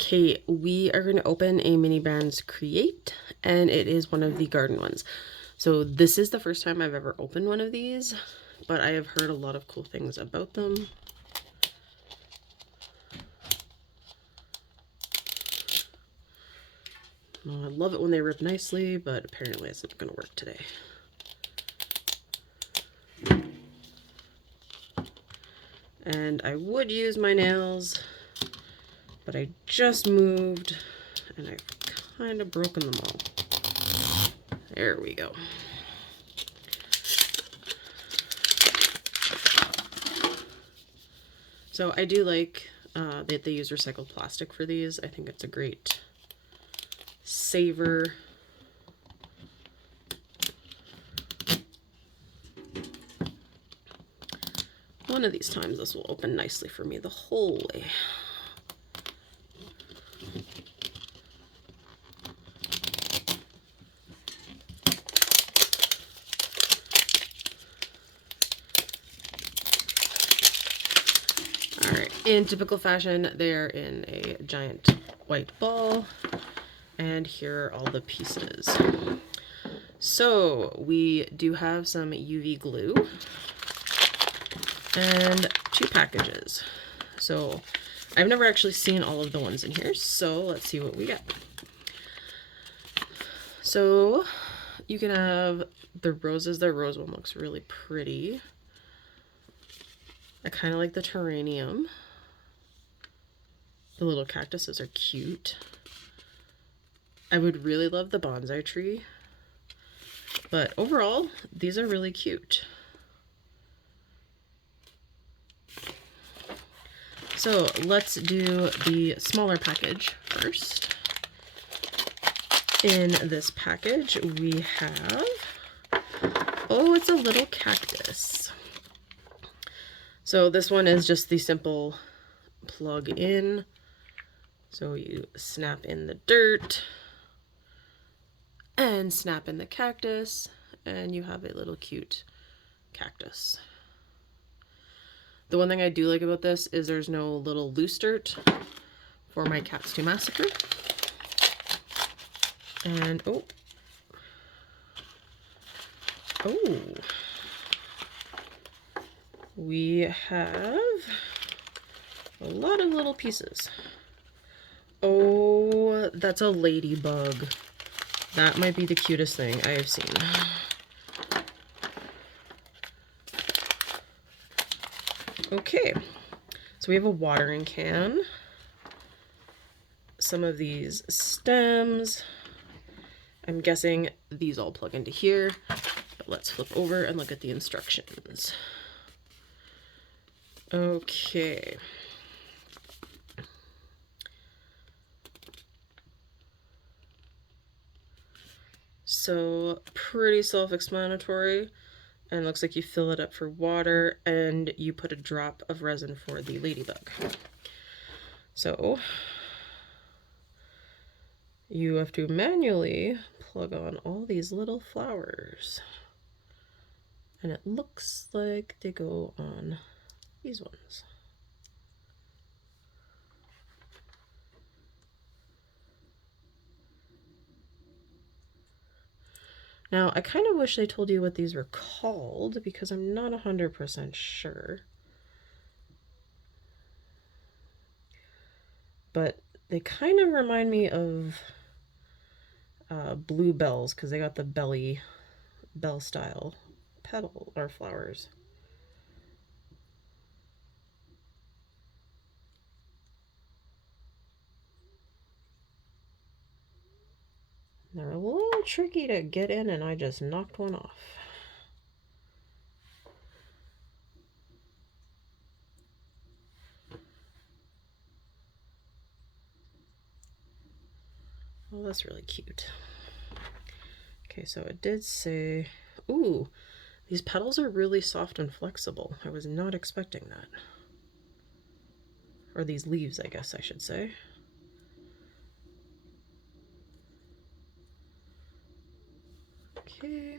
Okay, we are going to open a Mini Brands Create, and it is one of the garden ones. So this is the first time I've ever opened one of these, but I have heard a lot of cool things about them. I love it when they rip nicely, but apparently it's not going to work today. And I would use my nails, but I just moved and I've kind of broken them all. There we go. So I do like that they use recycled plastic for these. I think it's a great saver. One of these times this will open nicely for me the whole way. Alright, in typical fashion, they're in a giant white ball, and here are all the pieces. So we do have some UV glue and 2 packages. So I've never actually seen all of the ones in here, so let's see what we get. So you can have the roses. The rose one looks really pretty. I kind of like the terrarium. The little cactuses are cute. I would really love the bonsai tree. But overall, these are really cute. So let's do the smaller package first. In this package, we have, oh, it's a little cactus. So this one is just the simple plug in. So you snap in the dirt and snap in the cactus, and you have a little cute cactus. The one thing I do like about this is there's no little loose dirt for my cats to massacre. And oh, we have a lot of little pieces. Oh, that's a ladybug. That might be the cutest thing I have seen. Okay, so we have a watering can, some of these stems. I'm guessing these all plug into here, but let's flip over and look at the instructions. Okay. So pretty self-explanatory, and looks like you fill it up for water and you put a drop of resin for the ladybug. So you have to manually plug on all these little flowers, and it looks like they go on these ones. Now, I kind of wish they told you what these were called, because I'm not 100% sure. But they kind of remind me of bluebells, because they got the bell style petal or flowers. They're a little tricky to get in, and I just knocked one off. Well, that's really cute. Okay, so it did say, ooh, these petals are really soft and flexible. I was not expecting that. Or these leaves, I guess I should say. Okay.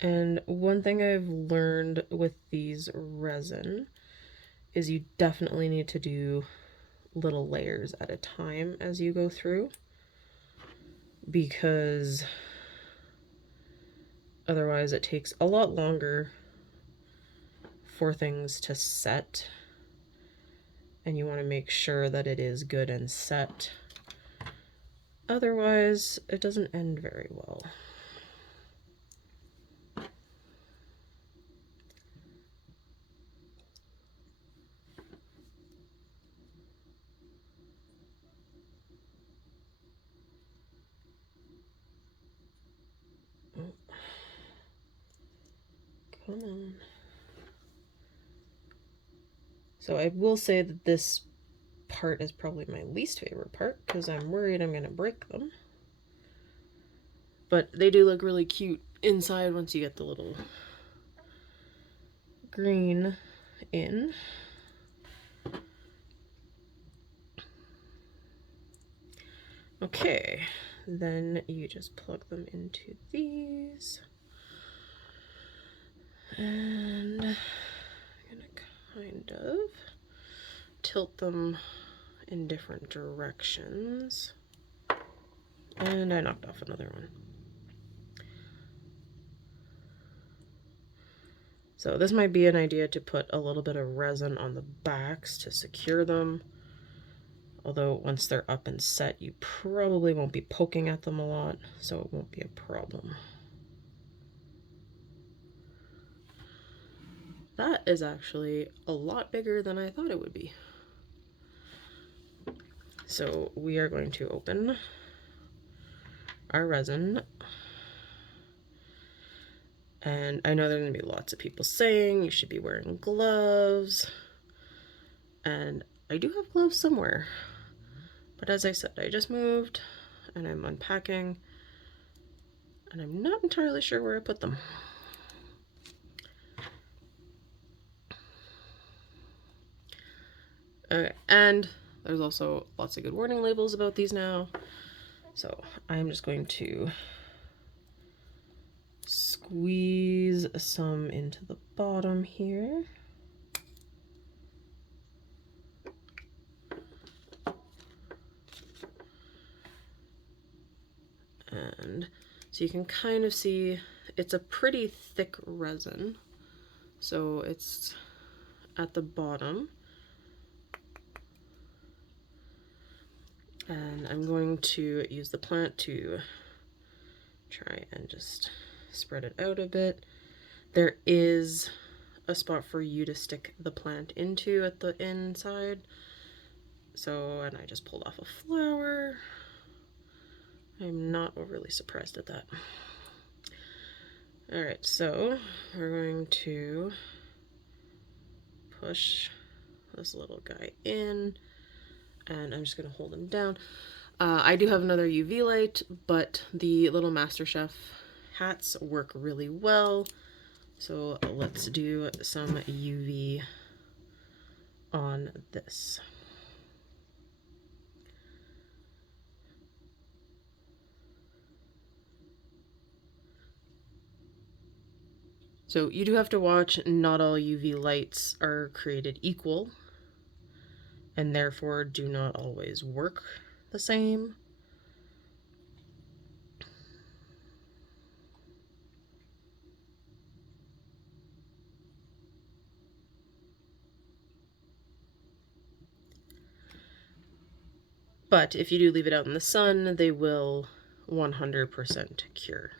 And one thing I've learned with these resin is you definitely need to do little layers at a time as you go through, because otherwise it takes a lot longer for things to set, and you want to make sure that it is good and set. Otherwise, it doesn't end very well. Oh. Come on. So I will say that this part is probably my least favorite part because I'm worried I'm going to break them. But they do look really cute inside once you get the little green in. Okay, then you just plug them into these. And I'm gonna kind of tilt them in different directions. And I knocked off another one. So this might be an idea to put a little bit of resin on the backs to secure them. Although once they're up and set, you probably won't be poking at them a lot, so it won't be a problem. That is actually a lot bigger than I thought it would be. So we are going to open our resin. And I know there's going to be lots of people saying you should be wearing gloves. And I do have gloves somewhere. But as I said, I just moved and I'm unpacking. And I'm not entirely sure where I put them. Okay, and there's also lots of good warning labels about these now. So I'm just going to squeeze some into the bottom here. And so you can kind of see it's a pretty thick resin. So it's at the bottom. And I'm going to use the plant to try and just spread it out a bit. There is a spot for you to stick the plant into at the inside. So, and I just pulled off a flower. I'm not overly surprised at that. Alright, so we're going to push this little guy in, and I'm just going to hold him down. I do have another UV light, but the little MasterChef hats work really well. So let's do some UV on this. So you do have to watch, not all UV lights are created equal, and therefore do not always work the same. But if you do leave it out in the sun, they will 100% cure.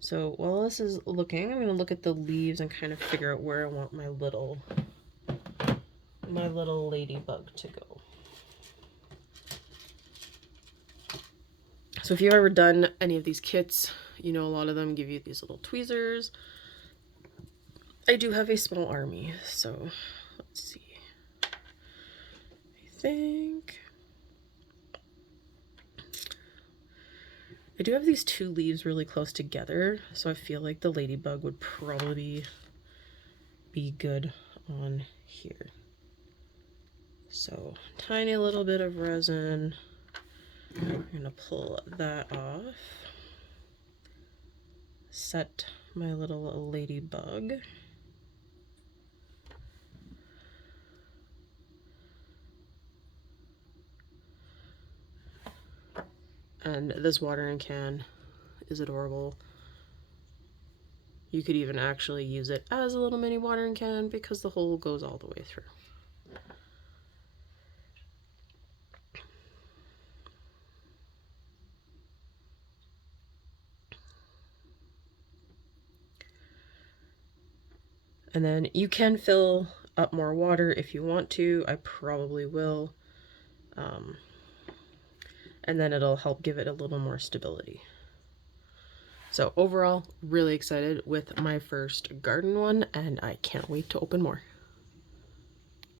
So while this is looking, I'm going to look at the leaves and kind of figure out where I want my little ladybug to go. So if you've ever done any of these kits, you know a lot of them give you these little tweezers. I do have a small army, so let's see. I think I do have these two leaves really close together, so I feel like the ladybug would probably be good on here. So tiny little bit of resin, I'm gonna pull that off. Set my little ladybug. And this watering can is adorable. You could even actually use it as a little mini watering can because the hole goes all the way through. And then you can fill up more water if you want to. I probably will. And then it'll help give it a little more stability. So overall, really excited with my first garden one, and I can't wait to open more.